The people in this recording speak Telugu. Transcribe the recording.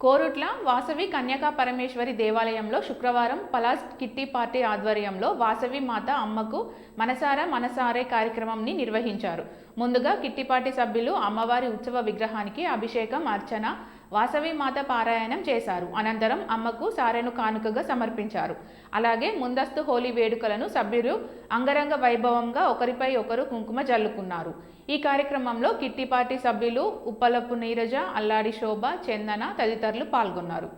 కోరుట్ల వాసవి కన్యకా పరమేశ్వరి దేవాలయంలో శుక్రవారం పలాస్ కిట్టి పార్టీ ఆధ్వర్యంలో వాసవి మాత అమ్మకు మనసారే కార్యక్రమంని నిర్వహించారు. ముందుగా కిట్టిపాటి సభ్యులు అమ్మవారి ఉత్సవ విగ్రహానికి అభిషేకం, అర్చన, వాసవి మాత పారాయణం చేశారు. అనంతరం అమ్మకు సారెను కానుకగా సమర్పించారు. అలాగే ముందస్తు హోలీ వేడుకలను సభ్యులు అంగరంగ వైభవంగా ఒకరిపై ఒకరు కుంకుమ జల్లుకున్నారు. ఈ కార్యక్రమంలో కిట్టిపాటి సభ్యులు ఉప్పలపు నీరజ, అల్లాడి శోభ, చందన తదితరులు పాల్గొన్నారు.